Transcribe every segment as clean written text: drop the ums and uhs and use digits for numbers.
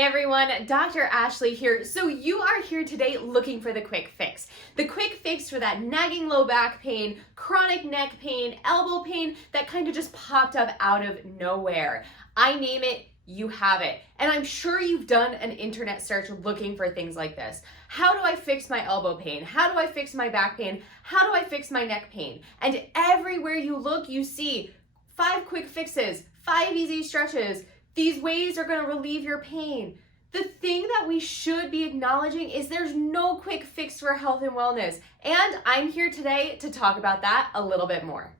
Hey everyone, Dr. Ashley here. So you are here today looking for the quick fix. The quick fix for that nagging low back pain, chronic neck pain, elbow pain that kind of just popped up out of nowhere. I name it, you have it. And I'm sure you've done an internet search looking for things like this. How do I fix my elbow pain? How do I fix my back pain? How do I fix my neck pain? And everywhere you look, you see 5 quick fixes, 5 easy stretches. These ways are going to relieve your pain. The thing that we should be acknowledging is there's no quick fix for health and wellness. And I'm here today to talk about that a little bit more.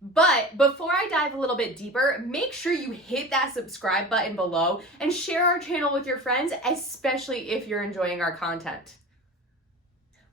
But before I dive a little bit deeper, make sure you hit that subscribe button below and share our channel with your friends, especially if you're enjoying our content.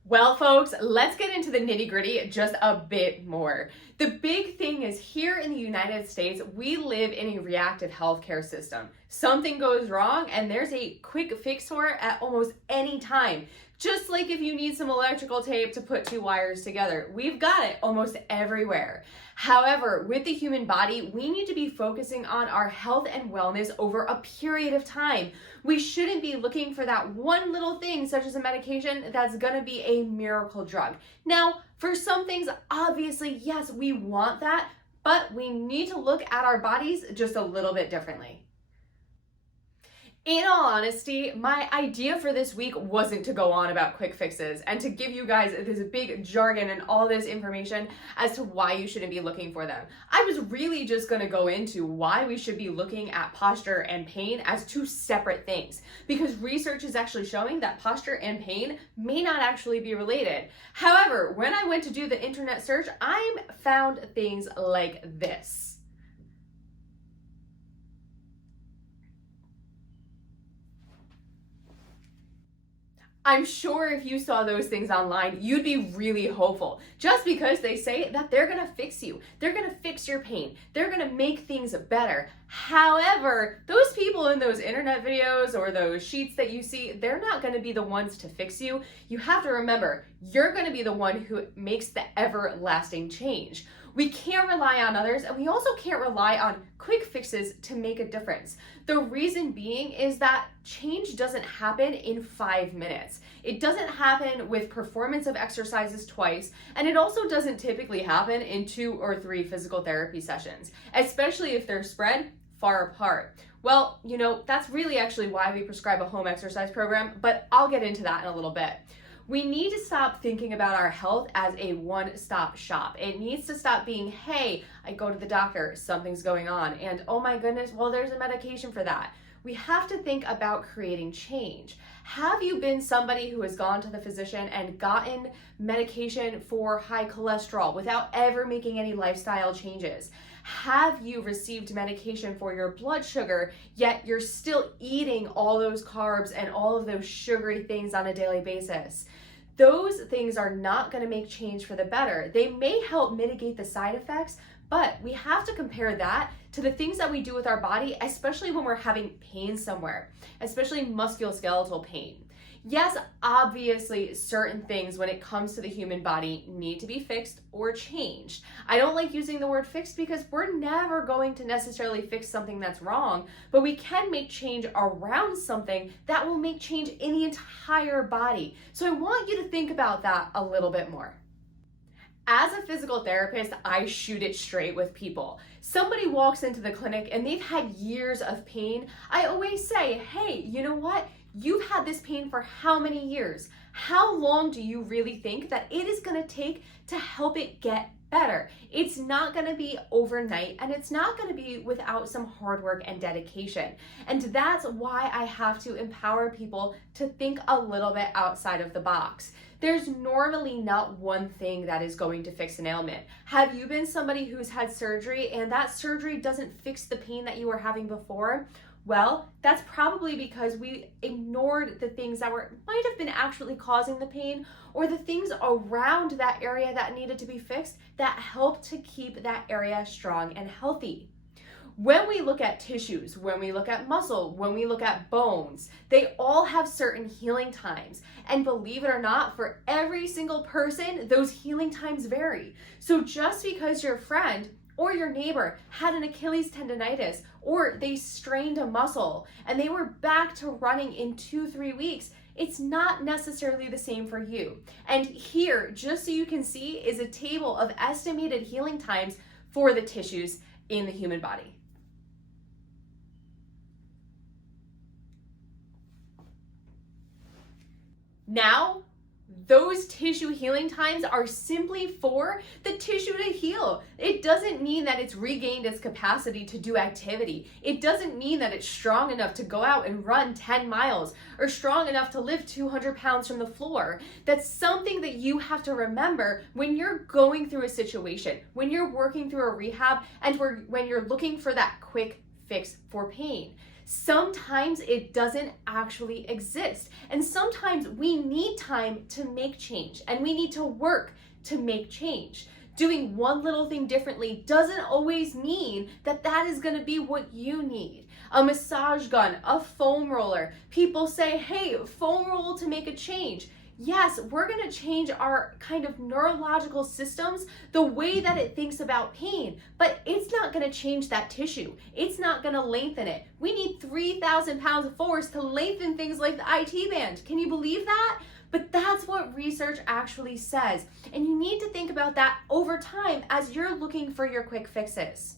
Well, folks, let's get into the nitty-gritty just a bit more. The big thing is here in the United States, we live in a reactive healthcare system. Something goes wrong and there's a quick fix for it at almost any time. Just like if you need some electrical tape to put 2 wires together, we've got it almost everywhere. However, with the human body, we need to be focusing on our health and wellness over a period of time. We shouldn't be looking for that one little thing, such as a medication, that's gonna be a miracle drug. Now, for some things, obviously, yes, we want that, but we need to look at our bodies just a little bit differently. In all honesty, my idea for this week wasn't to go on about quick fixes and to give you guys this big jargon and all this information as to why you shouldn't be looking for them. I was really just going to go into why we should be looking at posture and pain as 2 separate things, because research is actually showing that posture and pain may not actually be related. However, when I went to do the internet search, I found things like this. I'm sure if you saw those things online, you'd be really hopeful, just because they say that they're gonna fix you. They're gonna fix your pain. They're gonna make things better. However, those people in those internet videos or those sheets that you see, they're not gonna be the ones to fix you. You have to remember, you're gonna be the one who makes the everlasting change. We can't rely on others, and we also can't rely on quick fixes to make a difference. The reason being is that change doesn't happen in 5 minutes. It doesn't happen with performance of exercises twice, and it also doesn't typically happen in 2 or 3 physical therapy sessions, especially if they're spread far apart. Well, that's really actually why we prescribe a home exercise program, but I'll get into that in a little bit. We need to stop thinking about our health as a one-stop shop. It needs to stop being, hey, I go to the doctor, something's going on, and oh my goodness, well, there's a medication for that. We have to think about creating change. Have you been somebody who has gone to the physician and gotten medication for high cholesterol without ever making any lifestyle changes? Have you received medication for your blood sugar, yet you're still eating all those carbs and all of those sugary things on a daily basis? Those things are not going to make change for the better. They may help mitigate the side effects, but we have to compare that to the things that we do with our body, especially when we're having pain somewhere, especially musculoskeletal pain. Yes, obviously, certain things when it comes to the human body need to be fixed or changed. I don't like using the word fixed because we're never going to necessarily fix something that's wrong, but we can make change around something that will make change in the entire body. So I want you to think about that a little bit more. As a physical therapist, I shoot it straight with people. Somebody walks into the clinic and they've had years of pain. I always say, hey, you know what? You've had this pain for how many years? How long do you really think that it is going to take to help it get better? It's not going to be overnight, and it's not going to be without some hard work and dedication. And that's why I have to empower people to think a little bit outside of the box. There's normally not one thing that is going to fix an ailment. Have you been somebody who's had surgery and that surgery doesn't fix the pain that you were having before? Well, that's probably because we ignored the things that might have been actually causing the pain, or the things around that area that needed to be fixed that helped to keep that area strong and healthy. When we look at tissues, when we look at muscle, when we look at bones, they all have certain healing times. And believe it or not, for every single person, those healing times vary. So just because your friend or your neighbor had an Achilles tendonitis, or they strained a muscle and they were back to running in 2-3 weeks, it's not necessarily the same for you. And here, just so you can see, is a table of estimated healing times for the tissues in the human body. Now, those tissue healing times are simply for the tissue to heal. It doesn't mean that it's regained its capacity to do activity. It doesn't mean that it's strong enough to go out and run 10 miles or strong enough to lift 200 pounds from the floor. That's something that you have to remember when you're going through a situation, when you're working through a rehab, and when you're looking for that quick fix for pain. Sometimes it doesn't actually exist. And sometimes we need time to make change, and we need to work to make change. Doing one little thing differently doesn't always mean that that is going to be what you need. A massage gun, a foam roller. People say, hey, foam roll to make a change. Yes, we're going to change our kind of neurological systems, the way that it thinks about pain, but it's not going to change that tissue. It's not going to lengthen it. We need 3,000 pounds of force to lengthen things like the IT band. Can you believe that? But that's what research actually says. And you need to think about that over time as you're looking for your quick fixes.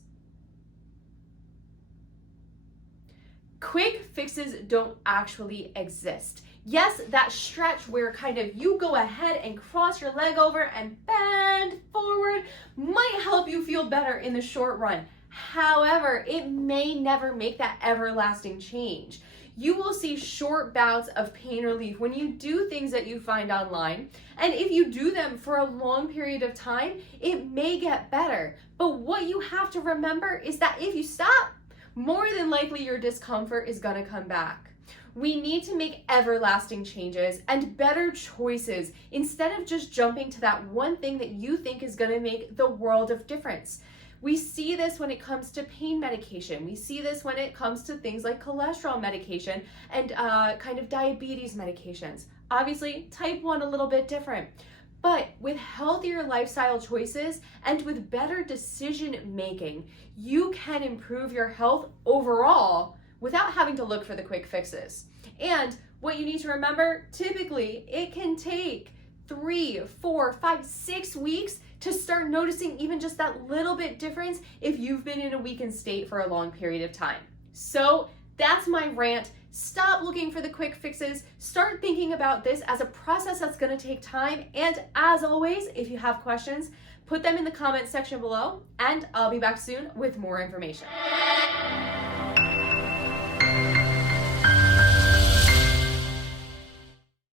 Quick fixes don't actually exist. Yes, that stretch where kind of you go ahead and cross your leg over and bend forward might help you feel better in the short run. However, it may never make that everlasting change. You will see short bouts of pain relief when you do things that you find online. And if you do them for a long period of time, it may get better. But what you have to remember is that if you stop, more than likely your discomfort is going to come back. We need to make everlasting changes and better choices instead of just jumping to that one thing that you think is going to make the world of difference. We see this when it comes to pain medication. We see this when it comes to things like cholesterol medication and kind of diabetes medications. Obviously, type 1 a little bit different. But with healthier lifestyle choices and with better decision making, you can improve your health overall without having to look for the quick fixes. And what you need to remember, typically it can take 3, 4, 5, 6 weeks to start noticing even just that little bit difference if you've been in a weakened state for a long period of time. So that's my rant. Stop looking for the quick fixes. Start thinking about this as a process that's going to take time. And as always, if you have questions, put them in the comments section below, and I'll be back soon with more information.